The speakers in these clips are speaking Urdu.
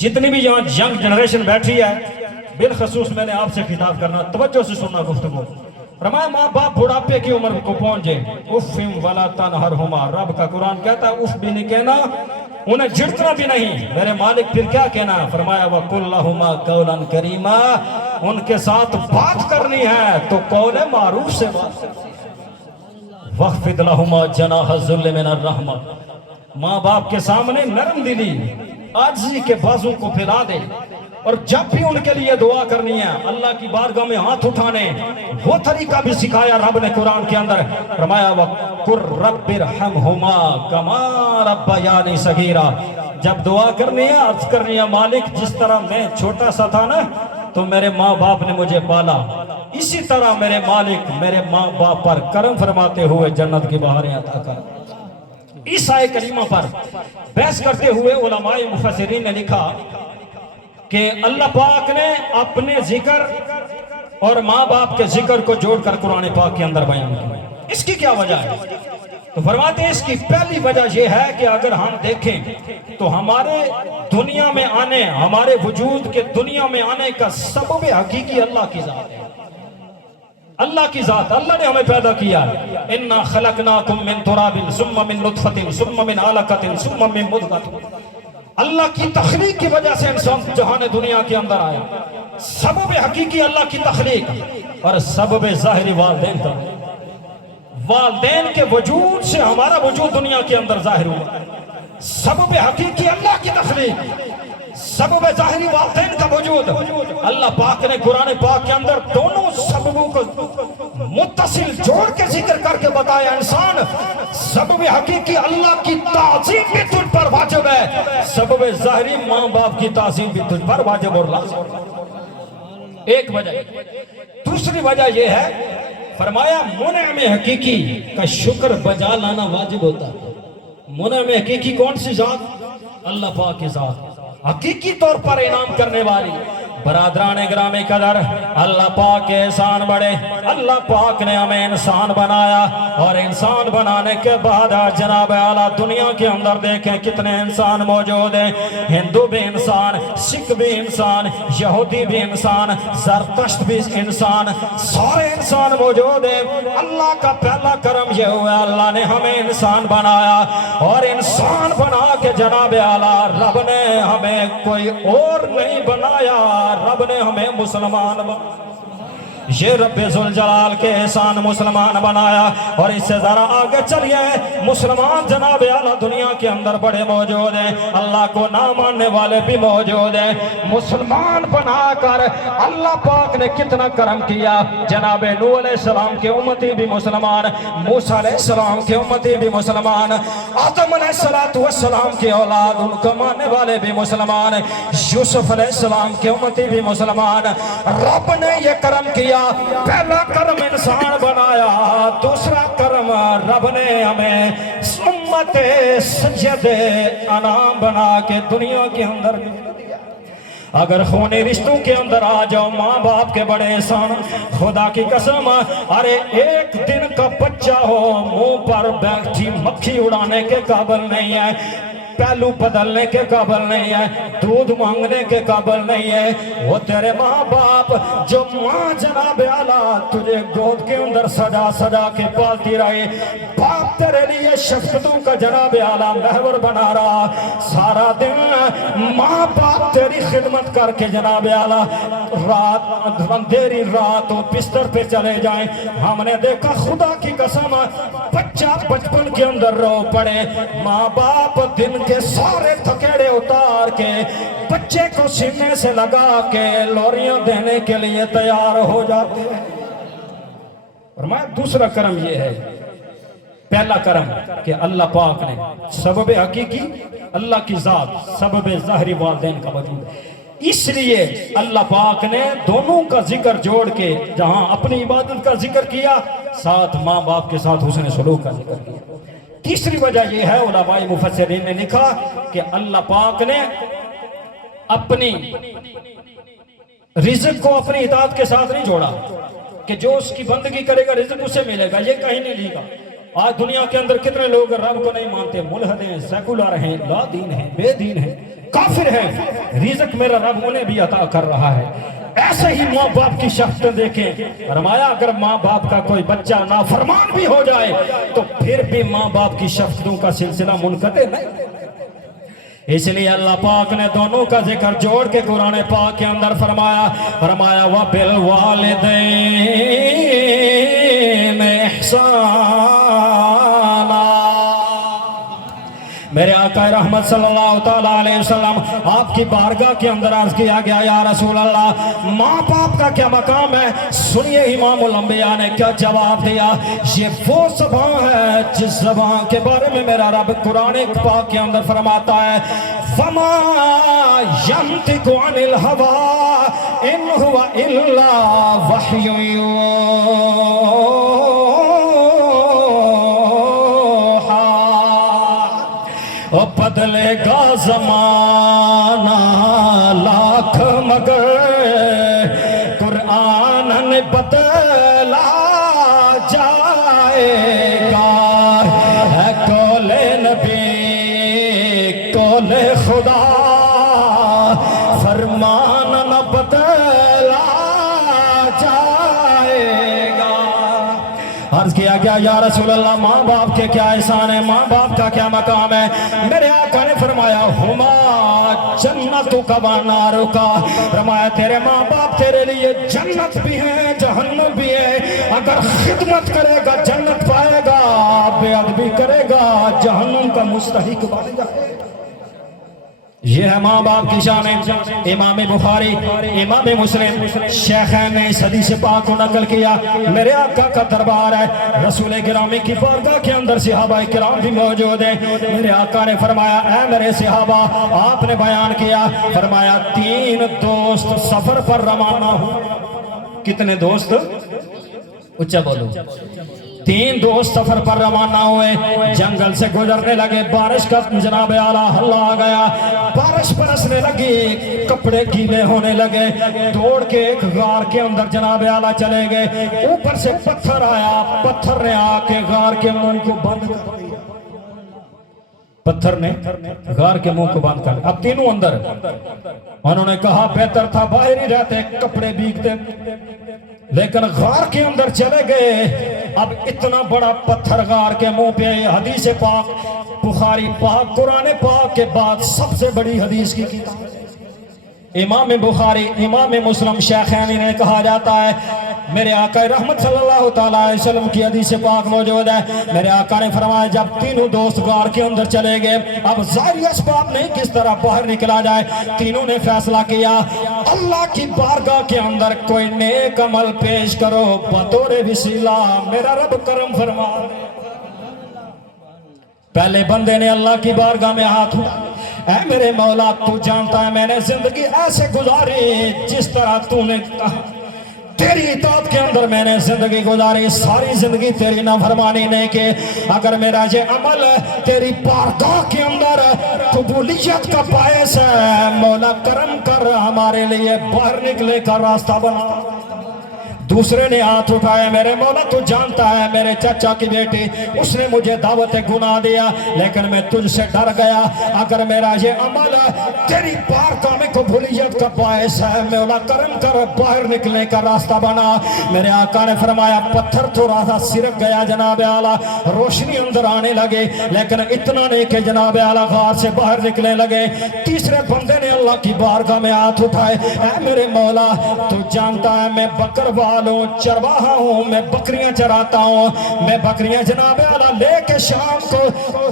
جتنی بھی یہاں ینگ جنریشن بیٹھی ہے، بالخصوص میں نے آپ سے خطاب کرنا، توجہ سے سننا گفتگو۔ فرمایا ماں باپ بڑھاپے کی عمر کو پہنچے، اُفٍ وَلَا تَنْهَرْهُمَا، رب کا قرآن کہتا ہے اف بھی نہیں کہنا، انہیں جھڑکنا بھی نہیں، میرے مالک پھر کیا کہنا؟ فرمایا وَقُلْ لَهُمَا قَوْلًا كَرِيمًا، ان کے ساتھ بات کرنی ہے تو قول معروف سے بات کرنی ہے۔ وَخْفِضْ لَهُمَا جَنَاحَ الذُّلِّ مِنَ الرَّحْمَةِ، ماں باپ کے سامنے نرم دلی عاجزی کے بازو کو پھیلا دے، اور جب بھی ان کے لیے دعا کرنی ہے اللہ کی بارگاہ میں ہاتھ اٹھانے، وہ طریقہ بھی سکھایا رب نے قرآن کے اندر۔ فرمایا وَقُلْ رَبِّ ارْحَمْهُمَا كَمَا رَبَّيَانِي صَغِيرًا، جب دعا کرنی ہے عرض کرنی ہے مالک جس طرح میں چھوٹا سا تھا نا تو میرے ماں باپ نے مجھے پالا، اسی طرح میرے مالک میرے ماں باپ پر کرم فرماتے ہوئے جنت کی بہاریں عطا کر۔ اس آیت کریمہ پر بحث کرتے ہوئے علماء مفسرین نے لکھا کہ اللہ پاک نے اپنے ذکر اور ماں باپ کے ذکر کو جوڑ کر قرآن پاک کے اندر بیان کیا۔ اس کی کیا وجہ ہے؟ تو فرماتے ہیں اس کی پہلی وجہ یہ ہے کہ اگر ہم دیکھیں تو ہمارے دنیا میں آنے، ہمارے وجود کے دنیا میں آنے کا سبب حقیقی اللہ کی ذات ہے۔ اللہ کی ذات، اللہ نے ہمیں پیدا کیا ہے۔ اِنَّا خَلَقْنَاكُم مِّن تُرَابٍ ثُمَّ مِّن نُطْفَةٍ ثُمَّ مِّن عَلَقَةٍ ثُمَّ مِّن مُضْغَةٍ، اللہ کی تخلیق کی وجہ سے انسان جہان دنیا کے اندر آیا۔ سبب حقیقی اللہ کی تخلیق اور سبب ظاہری والدین کا، والدین کے وجود سے ہمارا وجود دنیا کے اندر ظاہر ہوا۔ سبب حقیقی اللہ کی تخلیق، سبب ظاہری والدین کا وجود۔ اللہ پاک نے قرآن پاک کے اندر دونوں سببوں کو متصل جوڑ کے ذکر کر کے بتایا انسان سبب حقیقی اللہ کی تعظیم بھی تجھ پر واجب ہے، سبب ظاہری ماں باپ کی تعظیم بھی تجھ پر واجب اور لازم۔ ایک وجہ۔ دوسری وجہ یہ ہے فرمایا منعم حقیقی کا شکر بجا لانا واجب ہوتا ہے۔ منعم حقیقی کون سی ذات؟ اللہ پاک کی ذات، حقیقی طور پر انعام کرنے والی۔ برادران گرامی قدر، اللہ پاک کے احسان بڑے، اللہ پاک نے ہمیں انسان بنایا، اور انسان بنانے کے بعد جناب اعلیٰ دنیا کے اندر دیکھیں کتنے انسان موجود ہیں، ہندو بھی انسان، سکھ بھی انسان، یہودی بھی انسان، زرتشت بھی انسان، سارے انسان موجود ہیں۔ اللہ کا پہلا کرم یہ ہوا اللہ نے ہمیں انسان بنایا، اور انسان بنا کے جناب اعلیٰ رب نے ہمیں کوئی اور نہیں بنایا، رب نے ہمیں مسلمان بنایا۔ یہ رب ذوالجلال کے احسان مسلمان بنایا۔ اور اس سے ذرا آگے چلیے، مسلمان جناب اعلیٰ دنیا کے اندر بڑے موجود ہیں، اللہ کو نہ ماننے والے بھی موجود ہیں۔ مسلمان بنا کر اللہ پاک نے کتنا کرم کیا۔ جناب نوح علیہ السلام کے امتی بھی مسلمان، موسیٰ علیہ السلام کے امتی بھی مسلمان، آدم علیہ السلام کی اولاد ان کو ماننے والے بھی مسلمان، یوسف علیہ السلام کے امتی بھی مسلمان۔ رب نے یہ کرم کیا، پہلا کرم انسان بنایا، دوسرا کرم رب نے ہمیں امت سید انام بنا کے دنیا کے اندر دیا۔ اگر خونے رشتوں کے اندر آ جاؤ، ماں باپ کے بڑے احسان، خدا کی قسم، ارے ایک دن کا بچہ ہو منہ پر بیٹھی مکھی اڑانے کے قابل نہیں ہے، پہلو بدلنے کے قابل نہیں ہے، دودھ مانگنے کے قابل نہیں ہے۔ وہ تیرے ماں باپ جو ماں جناب اعلیٰ تجھے گود کے اندر سجا سجا کے پالتی رہی، باپ تیرے لیے شفقتوں کا جناب اعلیٰ محور بنا رہا، سارا دن ماں باپ تیری خدمت کر کے جناب اعلیٰ رات اندھیری رات بستر پہ چلے جائیں۔ ہم نے دیکھا خدا کی قسم بچہ بچپن کے اندر رو پڑے، ماں باپ دن کے سارے تھکیڑے اتار کے بچے کو سینے سے لگا کے لوریاں دینے کے لیے تیار ہو جاتے ہیں۔ فرمایا دوسرا کرم یہ ہے، پہلا کرم کہ اللہ پاک نے سبب حقیقی اللہ کی ذات، سبب ظاہری والدین کا وجود، اس لیے اللہ پاک نے دونوں کا ذکر جوڑ کے جہاں اپنی عبادت کا ذکر کیا، ساتھ ماں باپ کے ساتھ حسن سلوک کا ذکر کیا۔ تیسری وجہ یہ ہے، علماء مفسرین نے لکھا کہ اللہ پاک نے اپنی رزق کو اپنی اطاعت کے ساتھ نہیں جوڑا کہ جو اس کی بندگی کرے گا رزق اسے ملے گا، یہ کہیں نہیں لکھا۔ آج دنیا کے اندر کتنے لوگ رب کو نہیں مانتے، ملحد ہیں، سیکولر ہیں، لا دین ہیں، بے دین ہیں، کافر ہے، رزق میرا رب انہیں بھی عطا کر رہا ہے۔ ایسے ہی ماں باپ کی شفقت دیکھیں، فرمایا اگر ماں باپ کا کوئی بچہ نافرمان بھی ہو جائے تو پھر بھی ماں باپ کی شفقتوں کا سلسلہ منقطع نہیں۔ اس لیے اللہ پاک نے دونوں کا ذکر جوڑ کے قرآن پاک کے اندر فرمایا وَبِالْوَالِدَيْنِ إِحْسَانًا۔ میرے آقا رحمت صلی اللہ تعالیٰ علیہ وسلم آپ کی بارگاہ کے اندر عرض کیا گیا یا رسول اللہ ماں باپ کا کیا مقام ہے؟ سنیے امام الانبیاء نے کیا جواب دیا۔ یہ وہ زبان ہے جس زبان کے بارے میں میرا رب قرآن پاک کے اندر فرماتا ہے وَمَا يَنْطِقُ عَنِ الْهَوَىٰ إِنْ هُوَ إِلَّا وَحْيٌ يُوحَىٰ۔ بدلے گا زمانہ لاکھ مگر قرآن نے بدلا جائے گا۔ ہے قول نبی قول خدا فرمان نہ بدلا جائے گا۔ عرض کیا گیا یا رسول اللہ ماں باپ کے کیا احسان ہے، ماں باپ کا کیا مقام ہے؟ میرے آقا نے فرمایا ہما جنتوں کا وناروں کا، فرمایا تیرے ماں باپ تیرے لیے جنت بھی ہے جہنم بھی ہے۔ اگر خدمت کرے گا جنت پائے گا، بے ادبی کرے گا جہنم کا مستحق بن جائے گا۔ یہ ہے ماں باپ کی شان۔ امام بخاری امام مسلم شیخین نے اس حدیث پاک کو نقل کیا۔ میرے آقا کا دربار ہے، رسول گرامی کی بارگاہ کے اندر صحابہ کرام بھی موجود ہیں۔ میرے آقا نے فرمایا اے میرے صحابہ، آپ نے بیان کیا فرمایا 3 دوست سفر پر روانہ ہوں۔ کتنے دوست؟ اچھا بولو۔ 3 دوست سفر پر روانہ ہوئے، جنگل سے گزرنے لگے، بارش کا جناب اعلیٰ حل آ گیا، بارش برسنے لگی، کپڑے گیلے ہونے لگے، دوڑ کے ایک غار کے اندر جناب اعلیٰ چلے گئے، اوپر سے پتھر آیا، پتھر نے آ کے غار کے منہ کو بند کر دیا۔ پتھر نے غار کے منہ کو بند کر دیا۔ اب تینوں اندر، انہوں نے کہا بہتر تھا باہر ہی رہتے، کپڑے بھیگتے، لیکن غار کے اندر چلے گئے۔ اب اتنا بڑا پتھر غار کے منہ پہ، حدیث پاک بخاری پاک قرآن پاک کے بعد سب سے بڑی حدیث کی کتاب امام بخاری امام مسلم شیخین نے کہا جاتا ہے۔ میرے آقا رحمت صلی اللہ تعالیٰ علیہ وسلم کی حدیث پاک موجود ہے۔ میرے آقا نے فرمایا جب تینوں دوست غار کے اندر چلے گئے، اب ظاہری اسباب نہیں کس طرح باہر نکلا جائے، تینوں نے فیصلہ کیا اللہ کی بارگاہ کے اندر کوئی نیک عمل پیش کرو بطور وسیلہ میرا رب کرم فرما۔ پہلے بندے نے اللہ کی بارگاہ میں ہاتھ اٹھایا، اے میرے مولا تو جانتا ہے میں نے زندگی ایسے گزاری جس طرح تو نے کہا، تیری اطاعت کے اندر میں نے زندگی گزاری، ساری زندگی تیری نافرمانی نہیں کی۔ اگر میرا یہ عمل تیری بارگاہ کے اندر قبولیت کا باعث ہے، مولا کرم کر ہمارے لیے باہر نکلے کا راستہ بنا۔ دوسرے نے ہاتھ اٹھائے، میرے مولا تو جانتا ہے میرے چچا کی بیٹی اس نے مجھے دعوت گناہ دیا، لیکن میں تجھ سے ڈر گیا، اگر میرا یہ عمل تیری بارگاہ میں قبولیت کا باعث ہے، مولا کرم کر باہر نکلنے کا راستہ بنا۔ میرے آقا نے فرمایا پتھر تھوڑا سا سرک گیا جناب اعلیٰ، روشنی اندر آنے لگے، لیکن اتنا نہیں کہ جناب اعلیٰ غار سے باہر نکلنے لگے۔ تیسرے بندے نے اللہ کی بارگاہ میں ہاتھ اٹھائے، اے میرے مولا تو جانتا ہے میں بکروال چرواہا ہوں، میں بکریاں چراتا ہوں، میں بکریاں جناب اعلیٰ لے کے شام کو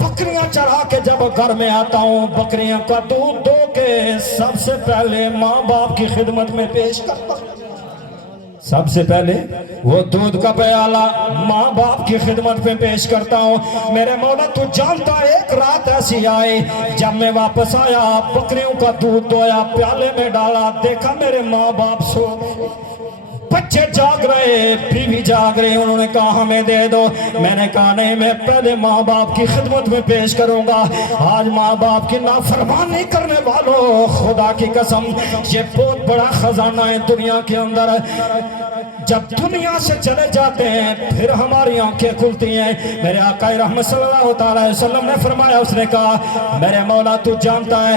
بکریاں چرا کے جب گھر میں آتا ہوں بکریاں کا دودھ دو کے سب سے پہلے ماں باپ کی خدمت میں پیش کرتا ہوں، سب سے پہلے وہ دودھ کا پیالہ ماں باپ کی خدمت میں پیش کرتا ہوں۔ میرے مولا تو جانتا ہے ایک رات ایسی آئی جب میں واپس آیا، بکریوں کا دودھ دویا، پیالے میں ڈالا، دیکھا میرے ماں باپ سو گئے، بچے جاگ رہے، بیوی جاگ رہی، انہوں نے کہا ہمیں دے دو، میں نے کہا نہیں میں پہلے ماں باپ کی خدمت میں پیش کروں گا۔ آج ماں باپ کی نافرمانی کرنے والوں خدا کی قسم یہ بہت بڑا خزانہ ہے دنیا کے اندر، جب دنیا سے چلے جاتے ہیں پھر ہماری آنکھیں کھلتی ہیں۔ میرے آقا رحمت صلی اللہ علیہ وسلم نے فرمایا، اس نے کہا میرے مولا تو جانتا ہے